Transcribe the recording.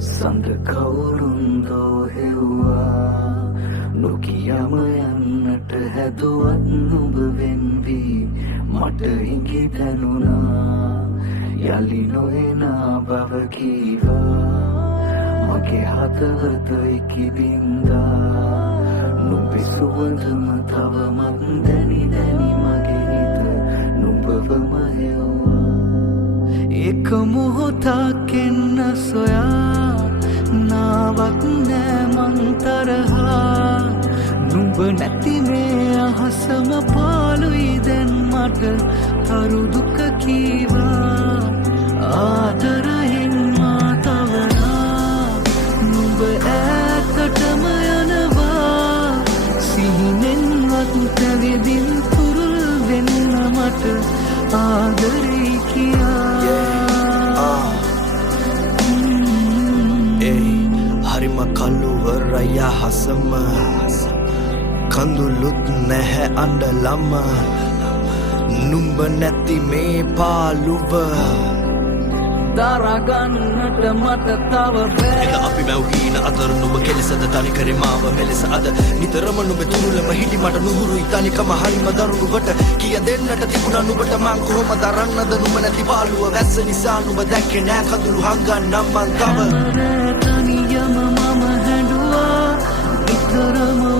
සඳ කවුරුන්දෝ හෙව්වා නොකියම යන්නට හැදුවත් නුඹ වෙන්වී මට හිඟි දැනුණා යලි නොඑනා බව කීවා මගේ හදවත ඉකිබින්දා නුඹේ සුවඳම තවමත් දැනි දැනි මගේ හිත නුඹවම හෙව්වා එක මොහොතක් එන්න සොයා නාවක් නෑ මං තරහා නුඹ නැති මේ අහසම පාළුයි දැන් මට තරු දුක කීවා ආදරයෙන් මා තවරා නුඹ ඈතටම යනවා සිහිනෙන්වත් පැවිදින් තුරුල් වෙන්න මට ආදරේ කියා හරිම කළුවරය හසම කඳුළුත් නැහැ අඬලම නුඹ නැති මේ පාළුව දරගන්නට මට තව බෑ අපි මැව්හීන අතර නුඹ කෙලෙසද තනිකරේ මාව මෙලෙස අද නිතරම නුඹ තුරුලම හිටි මට නුහුරුයි තනිකම හරිම දරුණුවට කිය දෙන්නට තිබුණා නුඹට මං කොහොම දරන්නද නුඹ නැති පාළුව වැස්ස නිසා නුඹ දැක්කේ නෑ කඳුළු හංගන්නම් මං තව තනියම මම හැඬුවා නිතරම